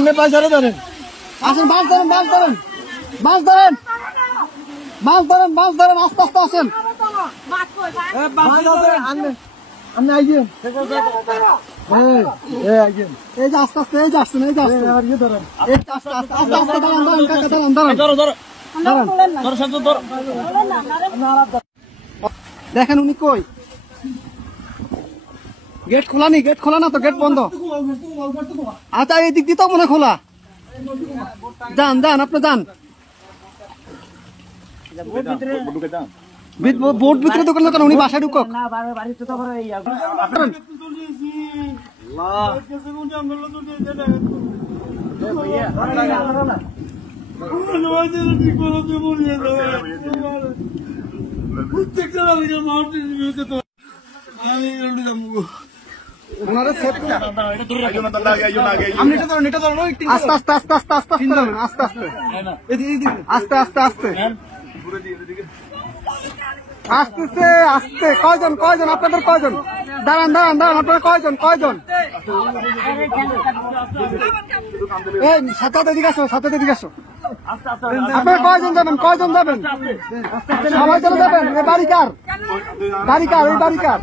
আপনি পয়সা ধরেন, আসেন, মাছ ধরেন, মাছ ধরেন, মাছ ধরেন, মাছ ধরেন, মাছ ধরেন, আস্তে আস্তে আসেন। আপনি আইডিয়েন এই যে আস্তে আস্তে, এই যে আসছেন, এই যে আসছেন, ধরেন আস্তে আস্তে আস্তে আস্তে দাঁড়ান, দাঁড়ান কাকা, দাঁড়ান, দাঁড়ান, দেখেন উনি কই, গেট খোলা নি, গেট খোলা না তো, গেট বন্ধ। আচ্ছা এই দিক দিয়ে তো মনে খোলা, যান যান, আপনি যান, বোট ভিতরে দোকান দোকান, উনি বাসায় ঢুকক। আস্তে আস্তে আস্তে আস্তে আস্তে আস্তে আস্তে আস্তে আস্তে আসতেছে, আসতে কয়জন, কয়জন আপনাদের, কয়জন, দাঁড়ান দাঁড়ান দাঁড়ান, আপনারা কয়জন, কয়জন, এই সাথে এদিকে আসো, সাথে এদিকে আসো, আপনারা কয়জন যাবেন, কয়জন যাবেন, সবাই চলে যাবেন। এই বাড়ি কার, বাড়ি কার, এই বাড়ি কার,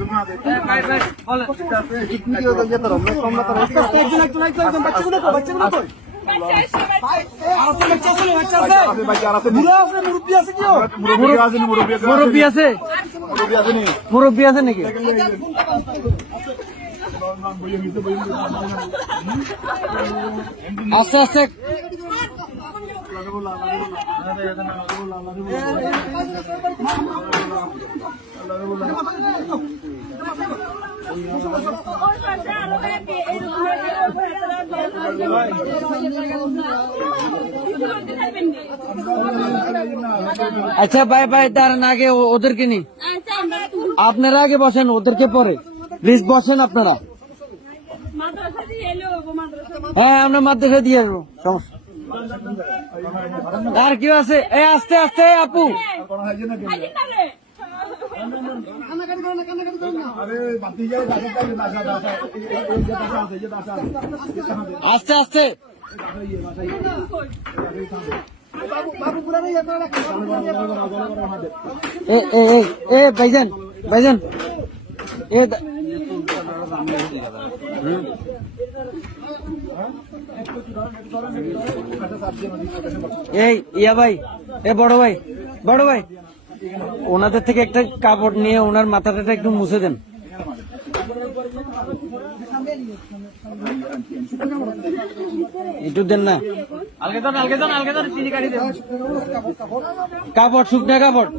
মুরব্বী আছে, মুরব্বী আছে নাকি? আস্তে আস্তে আচ্ছা ভাই ভাই, দাঁড়ান, আগে ওদেরকে নি, আপনারা আগে বসেন, ওদেরকে পরে প্লিজ বসেন আপনারা। হ্যাঁ আমরা মাদ্রাসা দিয়ে আসবো, সমস্যা। আর কি আছে? এই আস্তে আস্তে আপু, আস্তে আস্তে, ভাইজান, ভাইজান, এই ইয়া ভাই, এ বড় ভাই, বড় ভাই, ওনাদের থেকে একটা কাপড় নিয়ে ওনার মাথাটা একটু মুছে দেন। একটু দেন না, কাপড়, শুকনা কাপড়।